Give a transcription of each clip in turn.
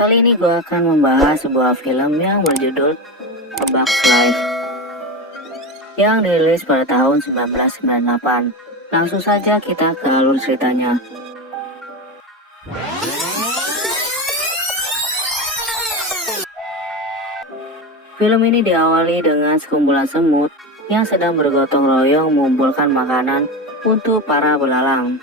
Kali ini gue akan membahas sebuah film yang berjudul A Bug's Life yang dirilis pada tahun 1998. Langsung saja kita ke alur ceritanya. Film ini diawali dengan sekumpulan semut yang sedang bergotong royong mengumpulkan makanan untuk para belalang.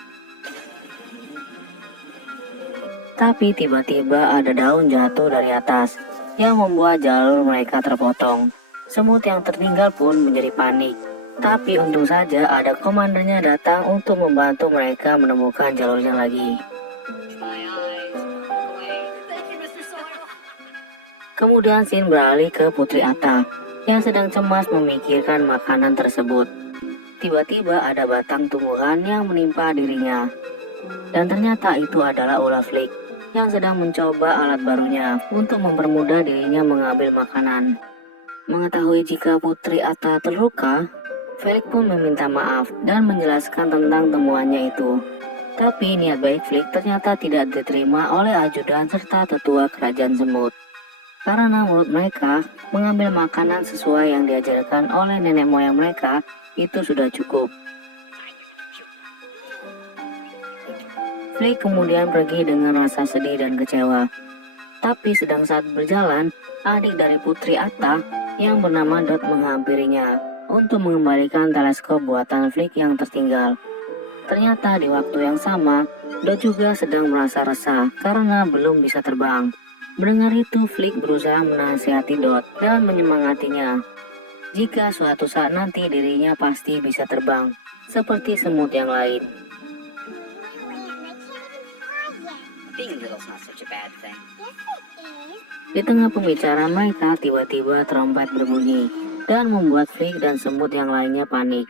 Tapi tiba-tiba ada daun jatuh dari atas yang membuat jalur mereka terpotong. Semut yang tertinggal pun menjadi panik. Tapi untung saja ada komandannya datang untuk membantu mereka menemukan jalurnya lagi. Kemudian scene beralih ke Putri Atta yang sedang cemas memikirkan makanan tersebut. Tiba-tiba ada batang tumbuhan yang menimpa dirinya. Dan ternyata itu adalah ular Flick yang sedang mencoba alat barunya untuk mempermudah dirinya mengambil makanan. Mengetahui jika Putri Atta terluka, Flick pun meminta maaf dan menjelaskan tentang temuannya itu. Tapi niat baik Flick ternyata tidak diterima oleh ajudan serta tetua kerajaan semut. Karena menurut mereka, mengambil makanan sesuai yang diajarkan oleh nenek moyang mereka itu sudah cukup. Flick kemudian pergi dengan rasa sedih dan kecewa. Tapi sedang saat berjalan, adik dari Putri Atta yang bernama Dot menghampirinya untuk mengembalikan teleskop buatan Flick yang tertinggal. Ternyata di waktu yang sama, Dot juga sedang merasa resah karena belum bisa terbang. Mendengar itu, Flick berusaha menasihati Dot dan menyemangatinya. Jika suatu saat nanti dirinya pasti bisa terbang, seperti semut yang lain. Di tengah pembicaraan mereka, tiba-tiba trompet berbunyi dan membuat Flick dan semut yang lainnya panik.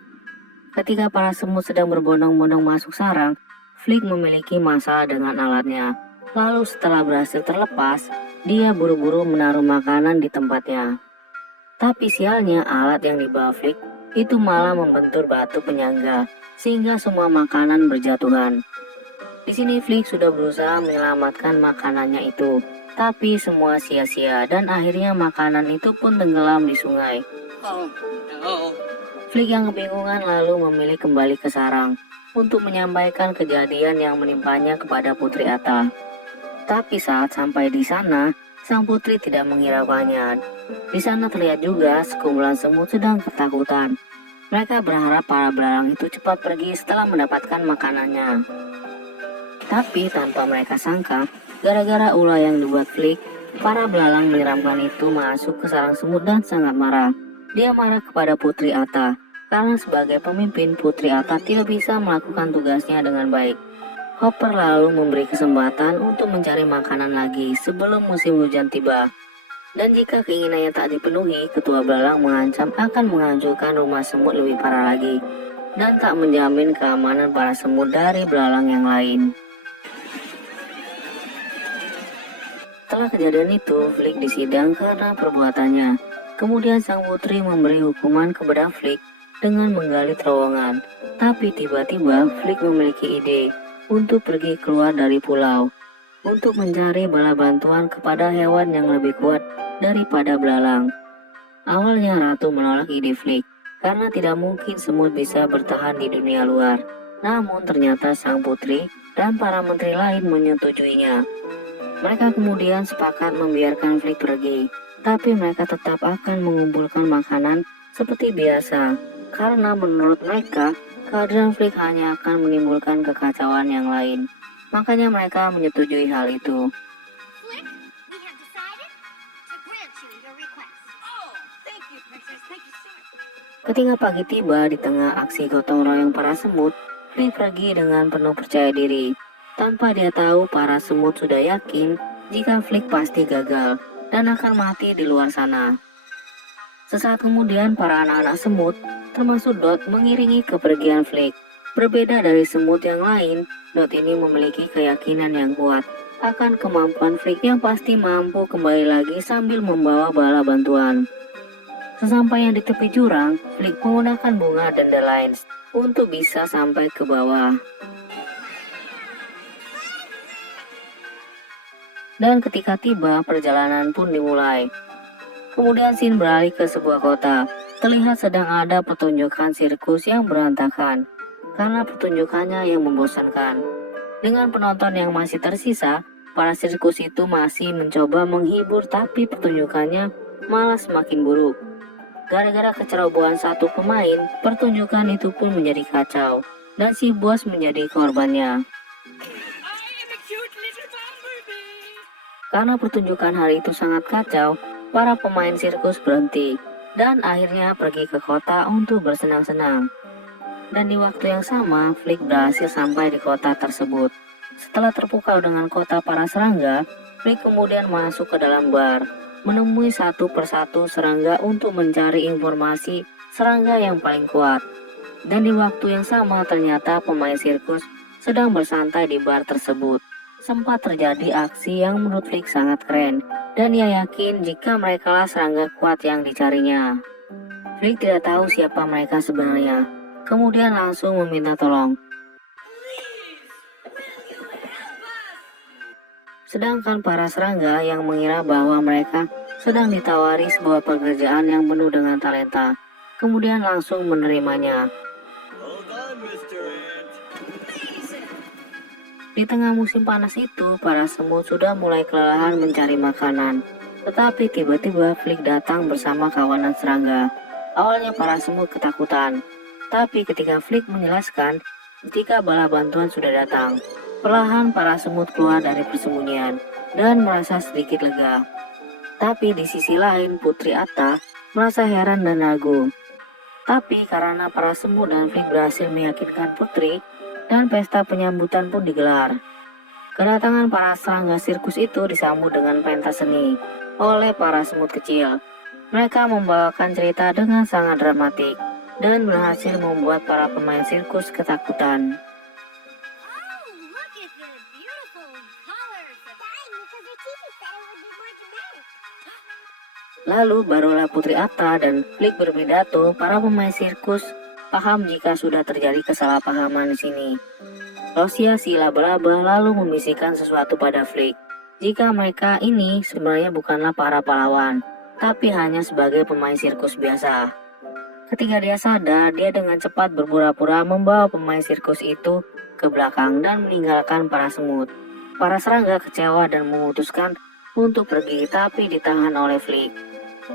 Ketika para semut sedang berbondong-bondong masuk sarang, Flick memiliki masalah dengan alatnya. Lalu setelah berhasil terlepas, dia buru-buru menaruh makanan di tempatnya. Tapi sialnya alat yang dibawa Flick itu malah membentur batu penyangga, sehingga semua makanan berjatuhan. Di sini Flick sudah berusaha menyelamatkan makanannya itu, tapi semua sia-sia dan akhirnya makanan itu pun tenggelam di sungai. Flick yang kebingungan lalu memilih kembali ke sarang untuk menyampaikan kejadian yang menimpanya kepada Putri Atta. Tapi saat sampai di sana, sang putri tidak menghiraukannya. Di sana terlihat juga sekumpulan semut sedang ketakutan. Mereka berharap para belalang itu cepat pergi setelah mendapatkan makanannya. Tapi tanpa mereka sangka, gara-gara ulah yang dibuat Flick, para belalang menyeramkan itu masuk ke sarang semut dan sangat marah. Dia marah kepada Putri Atta, karena sebagai pemimpin Putri Atta tidak bisa melakukan tugasnya dengan baik. Hopper lalu memberi kesempatan untuk mencari makanan lagi sebelum musim hujan tiba. Dan jika keinginannya tak dipenuhi, ketua belalang mengancam akan menghancurkan rumah semut lebih parah lagi dan tak menjamin keamanan para semut dari belalang yang lain. Setelah kejadian itu, Flick disidang karena perbuatannya. Kemudian sang putri memberi hukuman kepada Flick dengan menggali terowongan. Tapi tiba-tiba Flick memiliki ide untuk pergi keluar dari pulau untuk mencari bala bantuan kepada hewan yang lebih kuat daripada belalang. Awalnya Ratu menolak ide Flick karena tidak mungkin semut bisa bertahan di dunia luar. Namun ternyata sang putri dan para menteri lain menyetujuinya. Mereka kemudian sepakat membiarkan Flick pergi, tapi mereka tetap akan mengumpulkan makanan seperti biasa karena menurut mereka kehadiran Flick hanya akan menimbulkan kekacauan yang lain. Makanya mereka menyetujui hal itu. Ketika pagi tiba di tengah aksi gotong royong para semut, Flick pergi dengan penuh percaya diri. Tanpa dia tahu para semut sudah yakin jika Flick pasti gagal dan akan mati di luar sana. Sesaat kemudian para anak-anak semut termasuk Dot mengiringi kepergian Flick. Berbeda dari semut yang lain, Dot ini memiliki keyakinan yang kuat akan kemampuan Flick yang pasti mampu kembali lagi sambil membawa bala bantuan. Sesampainya di tepi jurang, Flick menggunakan bunga dandelions untuk bisa sampai ke bawah. Dan ketika tiba, perjalanan pun dimulai. Kemudian scene beralih ke sebuah kota. Terlihat sedang ada pertunjukan sirkus yang berantakan karena pertunjukannya yang membosankan. Dengan penonton yang masih tersisa, para sirkus itu masih mencoba menghibur tapi pertunjukannya malah semakin buruk. Gara-gara kecerobohan satu pemain, pertunjukan itu pun menjadi kacau dan si bos menjadi korbannya. Karena pertunjukan hari itu sangat kacau, para pemain sirkus berhenti dan akhirnya pergi ke kota untuk bersenang-senang. Dan di waktu yang sama, Flick berhasil sampai di kota tersebut. Setelah terpukau dengan kota para serangga, Flick kemudian masuk ke dalam bar, menemui satu persatu serangga untuk mencari informasi serangga yang paling kuat. Dan di waktu yang sama ternyata pemain sirkus sedang bersantai di bar tersebut. Sempat terjadi aksi yang menurut Flick sangat keren, dan ia yakin jika merekalah serangga kuat yang dicarinya. Flick tidak tahu siapa mereka sebenarnya, kemudian langsung meminta tolong. Sedangkan para serangga yang mengira bahwa mereka sedang ditawari sebuah pekerjaan yang penuh dengan talenta, kemudian langsung menerimanya. Di tengah musim panas itu, para semut sudah mulai kelelahan mencari makanan. Tetapi tiba-tiba Flick datang bersama kawanan serangga. Awalnya para semut ketakutan, tapi ketika Flick menjelaskan jika bala bantuan sudah datang, perlahan para semut keluar dari persembunyian dan merasa sedikit lega. Tapi di sisi lain Putri Atta merasa heran dan ragu. Tapi karena para semut dan Flick berhasil meyakinkan Putri, dan pesta penyambutan pun digelar. Kedatangan para serangga sirkus itu disambut dengan pentas seni oleh para semut kecil. Mereka membawakan cerita dengan sangat dramatik dan berhasil membuat para pemain sirkus ketakutan. Lalu barulah Putri Atta dan Flick berpidato. Para pemain sirkus paham jika sudah terjadi kesalahpahaman di sini. Rosia si laba-laba lalu membisikkan sesuatu pada Flick. Jika mereka ini sebenarnya bukanlah para pahlawan, tapi hanya sebagai pemain sirkus biasa. Ketika dia sadar, dia dengan cepat berpura-pura membawa pemain sirkus itu ke belakang dan meninggalkan para semut. Para serangga kecewa dan memutuskan untuk pergi, tapi ditahan oleh Flick.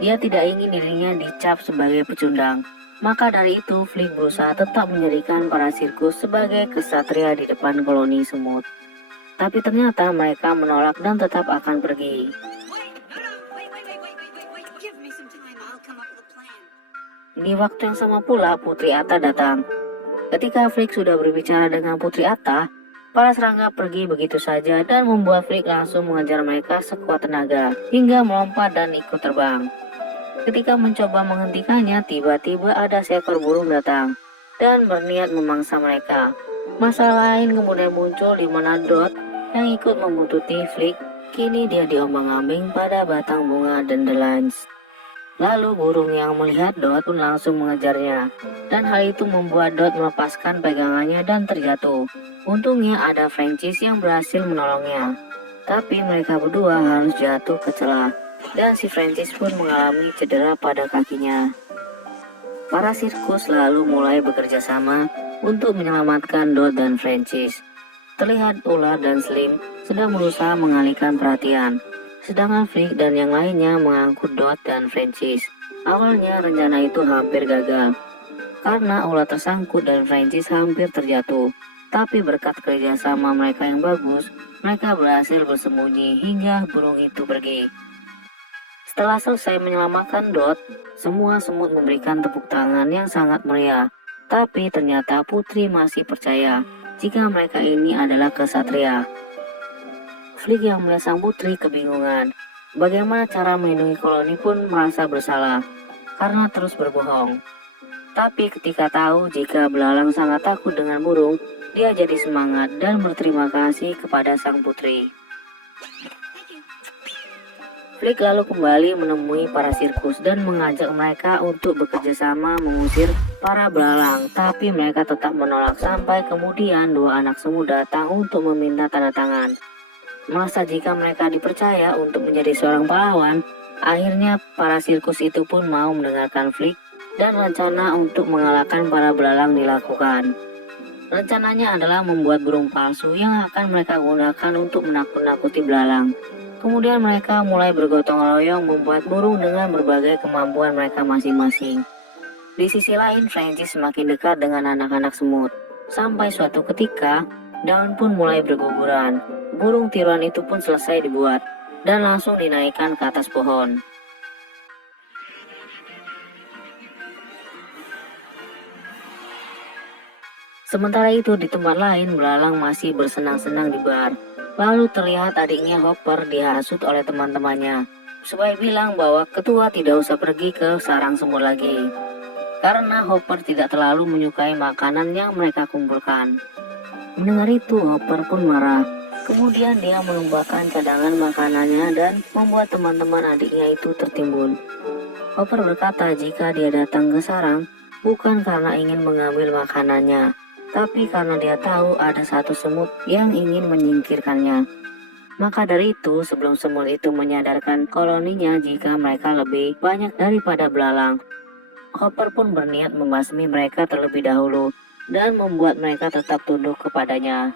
Dia tidak ingin dirinya dicap sebagai pecundang. Maka dari itu, Flick berusaha tetap menjadikan para sirkus sebagai kesatria di depan koloni semut. Tapi ternyata mereka menolak dan tetap akan pergi. Di waktu yang sama pula, Putri Atta datang. Ketika Flick sudah berbicara dengan Putri Atta, para serangga pergi begitu saja dan membuat Flick langsung mengejar mereka sekuat tenaga hingga melompat dan ikut terbang. Ketika mencoba menghentikannya, tiba-tiba ada seekor burung datang dan berniat memangsa mereka. Masalah lain kemudian muncul di mana Dot yang ikut membuntuti Flick, kini dia diombang-ambing pada batang bunga dandelions. Lalu burung yang melihat Dot pun langsung mengejarnya, dan hal itu membuat Dot melepaskan pegangannya dan terjatuh. Untungnya ada Francis yang berhasil menolongnya, tapi mereka berdua harus jatuh ke celah, dan si Francis pun mengalami cedera pada kakinya. Para sirkus lalu mulai bekerja sama untuk menyelamatkan Dot dan Francis. Terlihat ular dan Slim sedang berusaha mengalihkan perhatian, sedangkan Flick dan yang lainnya mengangkut Dot dan Francis. Awalnya rencana itu hampir gagal, karena ular tersangkut dan Francis hampir terjatuh. Tapi berkat kerjasama mereka yang bagus, mereka berhasil bersembunyi hingga burung itu pergi. Setelah selesai menyelamatkan Dot, semua semut memberikan tepuk tangan yang sangat meriah. Tapi ternyata Putri masih percaya jika mereka ini adalah kesatria. Flick yang melihat sang putri kebingungan. Bagaimana cara melindungi koloni pun merasa bersalah karena terus berbohong. Tapi ketika tahu jika belalang sangat takut dengan burung, dia jadi semangat dan berterima kasih kepada sang putri. Flick lalu kembali menemui para sirkus dan mengajak mereka untuk bekerja sama mengusir para belalang. Tapi mereka tetap menolak sampai kemudian dua anak semut datang untuk meminta tanda tangan. Merasa jika mereka dipercaya untuk menjadi seorang pahlawan, akhirnya para sirkus itu pun mau mendengarkan Flick dan rencana untuk mengalahkan para belalang dilakukan. Rencananya adalah membuat burung palsu yang akan mereka gunakan untuk menakut-nakuti belalang. Kemudian mereka mulai bergotong royong membuat burung dengan berbagai kemampuan mereka masing-masing. Di sisi lain, Francis semakin dekat dengan anak-anak semut. Sampai suatu ketika, daun pun mulai berguguran. Burung tiruan itu pun selesai dibuat dan langsung dinaikkan ke atas pohon. Sementara itu di tempat lain, belalang masih bersenang-senang di bar. Lalu terlihat adiknya Hopper dihasut oleh teman-temannya supaya bilang bahwa ketua tidak usah pergi ke sarang semut lagi, karena Hopper tidak terlalu menyukai makanan yang mereka kumpulkan. Mendengar itu, Hopper pun marah. Kemudian dia menumbuhkan cadangan makanannya dan membuat teman-teman adiknya itu tertimbun. Hopper berkata jika dia datang ke sarang bukan karena ingin mengambil makanannya, tapi karena dia tahu ada satu semut yang ingin menyingkirkannya. Maka dari itu, sebelum semut itu menyadarkan koloninya jika mereka lebih banyak daripada belalang, Hopper pun berniat membasmi mereka terlebih dahulu dan membuat mereka tetap tunduk kepadanya.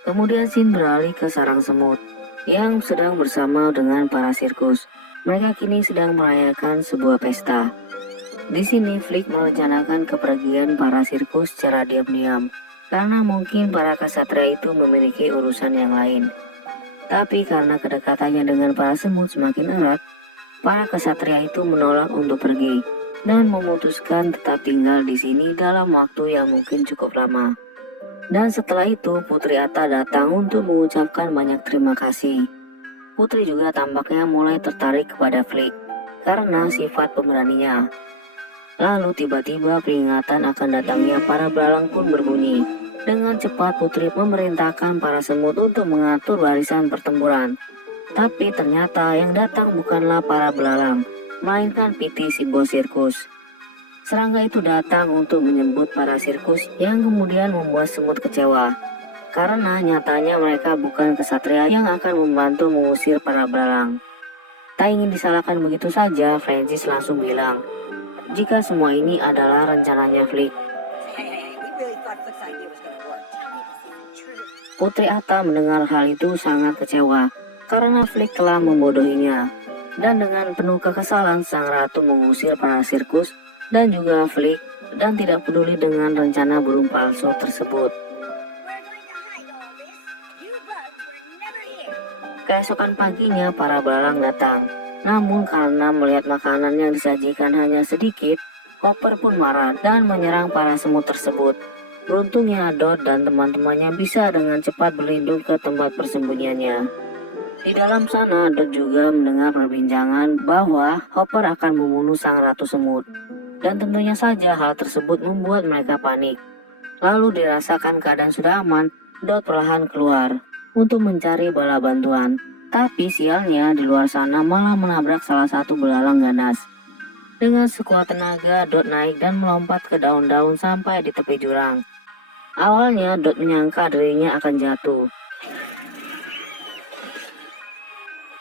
Kemudian Sin beralih ke sarang semut yang sedang bersama dengan para sirkus. Mereka kini sedang merayakan sebuah pesta. Di sini Flick merencanakan kepergian para sirkus secara diam-diam karena mungkin para ksatria itu memiliki urusan yang lain. Tapi karena kedekatannya dengan para semut semakin erat, para ksatria itu menolak untuk pergi dan memutuskan tetap tinggal di sini dalam waktu yang mungkin cukup lama. Dan setelah itu Putri Atta datang untuk mengucapkan banyak terima kasih. Putri juga tampaknya mulai tertarik kepada Flick karena sifat pemberaninya. Lalu tiba-tiba peringatan akan datangnya para belalang pun berbunyi. Dengan cepat Putri memerintahkan para semut untuk mengatur barisan pertempuran. Tapi ternyata yang datang bukanlah para belalang, melainkan Piti si bos sirkus. Serangga itu datang untuk menyebut para sirkus yang kemudian membuat semut kecewa. Karena nyatanya mereka bukan kesatria yang akan membantu mengusir para belalang. Tak ingin disalahkan begitu saja, Francis langsung bilang, jika semua ini adalah rencananya Flick. Putri Atta mendengar hal itu sangat kecewa karena Flick telah membodohinya. Dan dengan penuh kekesalan sang ratu mengusir para sirkus dan juga Flick dan tidak peduli dengan rencana burung palsu tersebut. Keesokan paginya para belalang datang. Namun karena melihat makanan yang disajikan hanya sedikit, Hopper pun marah dan menyerang para semut tersebut. Beruntungnya Dot dan teman-temannya bisa dengan cepat berlindung ke tempat persembunyiannya. Di dalam sana, Dot juga mendengar perbincangan bahwa Hopper akan membunuh sang ratu semut. Dan tentunya saja hal tersebut membuat mereka panik. Lalu dirasakan keadaan sudah aman, Dot perlahan keluar untuk mencari bala bantuan. Tapi sialnya di luar sana malah menabrak salah satu belalang ganas. Dengan sekuat tenaga, Dot naik dan melompat ke daun-daun sampai di tepi jurang. Awalnya Dot menyangka dirinya akan jatuh.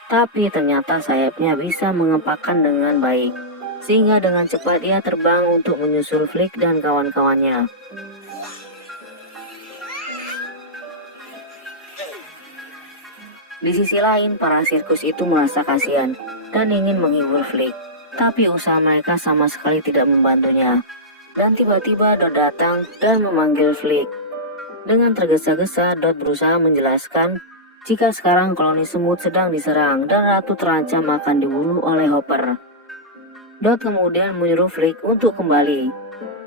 Tapi ternyata sayapnya bisa mengepakkan dengan baik. Sehingga dengan cepat ia terbang untuk menyusul Flick dan kawan-kawannya. Di sisi lain, para sirkus itu merasa kasihan dan ingin menghibur Flick. Tapi usaha mereka sama sekali tidak membantunya. Dan tiba-tiba Dot datang dan memanggil Flick. Dengan tergesa-gesa, Dot berusaha menjelaskan jika sekarang koloni semut sedang diserang dan ratu terancam akan dibunuh oleh Hopper. Dot kemudian menyuruh Flick untuk kembali.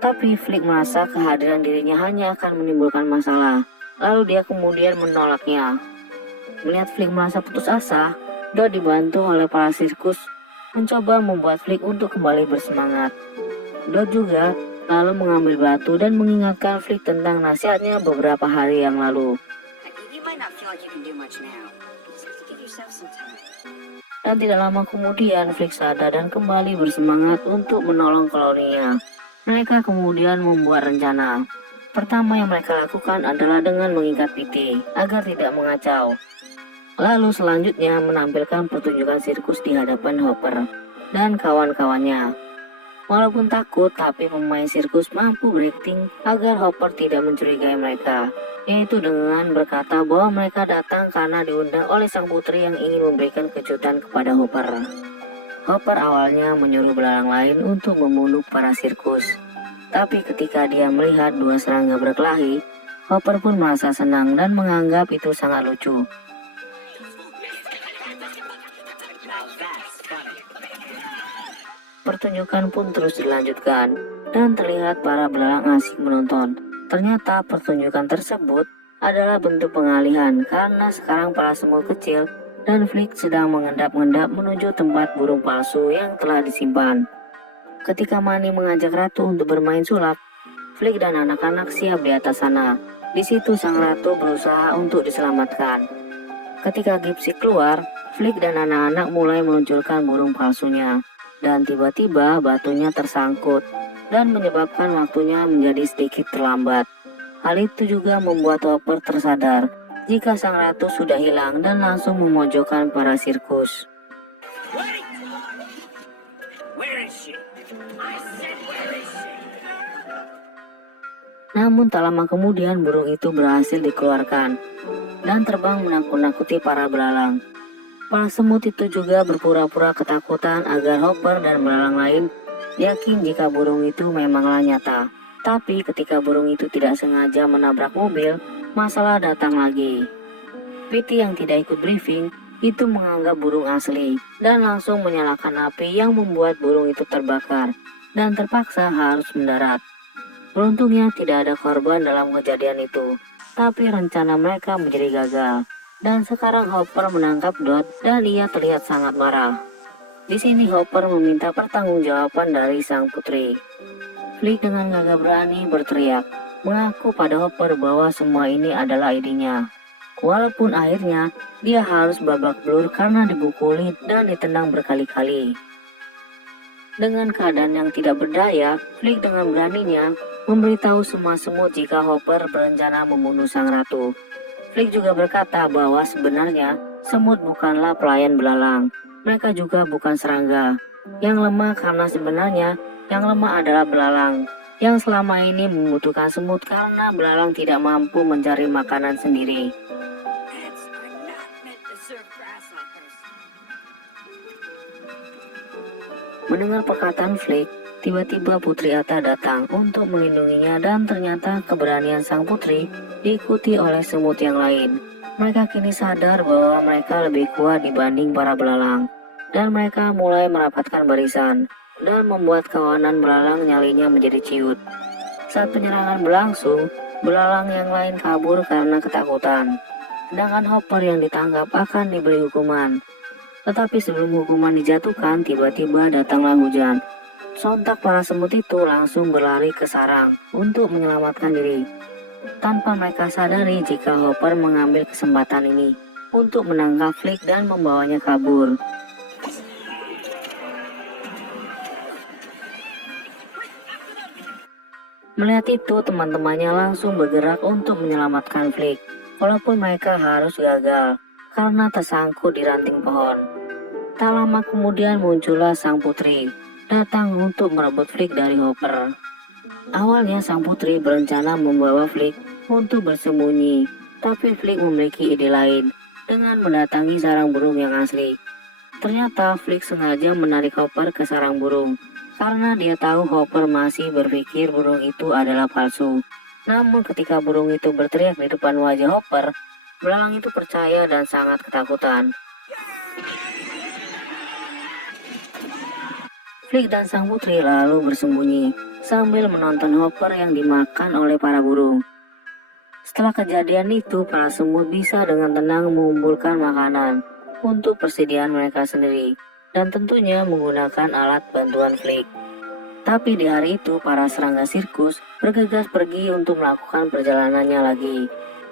Tapi Flick merasa kehadiran dirinya hanya akan menimbulkan masalah. Lalu dia kemudian menolaknya. Melihat Flick merasa putus asa, Dot dibantu oleh para sirkus mencoba membuat Flick untuk kembali bersemangat. Dot juga lalu mengambil batu dan mengingatkan Flick tentang nasihatnya beberapa hari yang lalu. Dan tidak lama kemudian Flick sadar dan kembali bersemangat untuk menolong koloninya. Mereka kemudian membuat rencana. Pertama yang mereka lakukan adalah dengan mengikat Pitty agar tidak mengacau. Lalu selanjutnya menampilkan pertunjukan sirkus di hadapan Hopper dan kawan-kawannya. Walaupun takut, tapi pemain sirkus mampu berakting agar Hopper tidak mencurigai mereka, yaitu dengan berkata bahwa mereka datang karena diundang oleh sang putri yang ingin memberikan kejutan kepada Hopper. Hopper awalnya menyuruh belalang lain untuk membunuh para sirkus, tapi ketika dia melihat dua serangga berkelahi, Hopper pun merasa senang dan menganggap itu sangat lucu. Pertunjukan pun terus dilanjutkan, dan terlihat para belalang asik menonton. Ternyata pertunjukan tersebut adalah bentuk pengalihan karena sekarang para semut kecil dan Flick sedang mengendap-endap menuju tempat burung palsu yang telah disimpan. Ketika Manny mengajak Ratu untuk bermain sulap, Flick dan anak-anak siap di atas sana. Di situ sang ratu berusaha untuk diselamatkan. Ketika Gypsy keluar, Flick dan anak-anak mulai meluncurkan burung palsunya. Dan tiba-tiba batunya tersangkut dan menyebabkan waktunya menjadi sedikit terlambat. Hal itu juga membuat Hopper tersadar jika sang ratu sudah hilang dan langsung memojokkan para sirkus. Namun tak lama kemudian burung itu berhasil dikeluarkan dan terbang menakut-nakuti para belalang. Para semut itu juga berpura-pura ketakutan agar Hopper dan belalang lain yakin jika burung itu memanglah nyata. Tapi ketika burung itu tidak sengaja menabrak mobil, masalah datang lagi. Pitty yang tidak ikut briefing itu menganggap burung asli dan langsung menyalakan api yang membuat burung itu terbakar dan terpaksa harus mendarat. Beruntungnya tidak ada korban dalam kejadian itu, tapi rencana mereka menjadi gagal. Dan sekarang Hopper menangkap Dot dan ia terlihat sangat marah. Di sini Hopper meminta pertanggungjawaban dari sang putri. Flick dengan gagah berani berteriak, mengaku pada Hopper bahwa semua ini adalah idenya. Walaupun akhirnya dia harus babak belur karena dipukuli dan ditendang berkali-kali. Dengan keadaan yang tidak berdaya, Flick dengan beraninya memberitahu semua semut jika Hopper berencana membunuh sang ratu. Flick juga berkata bahwa sebenarnya semut bukanlah pelayan belalang. Mereka juga bukan serangga yang lemah karena sebenarnya yang lemah adalah belalang yang selama ini membutuhkan semut karena belalang tidak mampu mencari makanan sendiri. Mendengar perkataan Flick, tiba-tiba Putri Ata datang untuk melindunginya dan ternyata keberanian sang putri diikuti oleh semut yang lain. Mereka kini sadar bahwa mereka lebih kuat dibanding para belalang, dan mereka mulai merapatkan barisan dan membuat kawanan belalang nyalinya menjadi ciut. Saat penyerangan berlangsung, belalang yang lain kabur karena ketakutan, sedangkan Hopper yang ditangkap akan diberi hukuman. Tetapi sebelum hukuman dijatuhkan, tiba-tiba datanglah hujan. Sontak para semut itu langsung berlari ke sarang untuk menyelamatkan diri, tanpa mereka sadari jika Hopper mengambil kesempatan ini untuk menangkap Flick dan membawanya kabur. Melihat itu, teman-temannya langsung bergerak untuk menyelamatkan Flick, walaupun mereka harus gagal karena tersangkut di ranting pohon. Tak lama kemudian muncullah sang putri, datang untuk merebut Flick dari Hopper. Awalnya sang putri berencana membawa Flick untuk bersembunyi, tapi Flick memiliki ide lain dengan mendatangi sarang burung yang asli. Ternyata Flick sengaja menarik Hopper ke sarang burung, karena dia tahu Hopper masih berpikir burung itu adalah palsu. Namun ketika burung itu berteriak di depan wajah Hopper, belalang itu percaya dan sangat ketakutan. Flick dan sang putri lalu bersembunyi sambil menonton Hopper yang dimakan oleh para burung. Setelah kejadian itu, para semut bisa dengan tenang mengumpulkan makanan untuk persediaan mereka sendiri dan tentunya menggunakan alat bantuan Flick. Tapi di hari itu, para serangga sirkus bergegas pergi untuk melakukan perjalanannya lagi.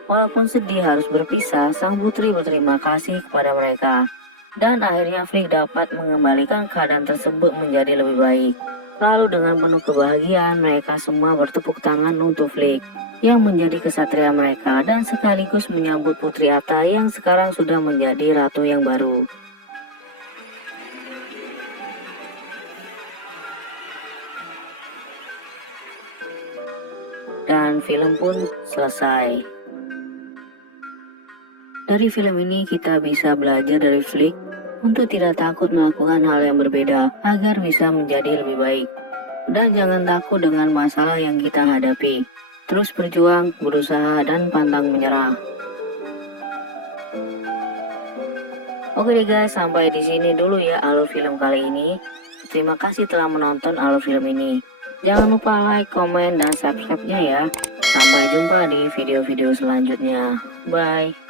Walaupun sedih harus berpisah, sang putri berterima kasih kepada mereka. Dan akhirnya Flick dapat mengembalikan keadaan tersebut menjadi lebih baik. Lalu dengan penuh kebahagiaan mereka semua bertepuk tangan untuk Flick yang menjadi kesatria mereka dan sekaligus menyambut Putri Atta yang sekarang sudah menjadi ratu yang baru. Dan film pun selesai. Dari film ini kita bisa belajar dari Flick untuk tidak takut melakukan hal yang berbeda agar bisa menjadi lebih baik. Dan jangan takut dengan masalah yang kita hadapi. Terus berjuang, berusaha, dan pantang menyerah. Oke deh guys, sampai di sini dulu ya alur film kali ini. Terima kasih telah menonton alur film ini. Jangan lupa like, komen, dan subscribe-nya ya. Sampai jumpa di video-video selanjutnya. Bye.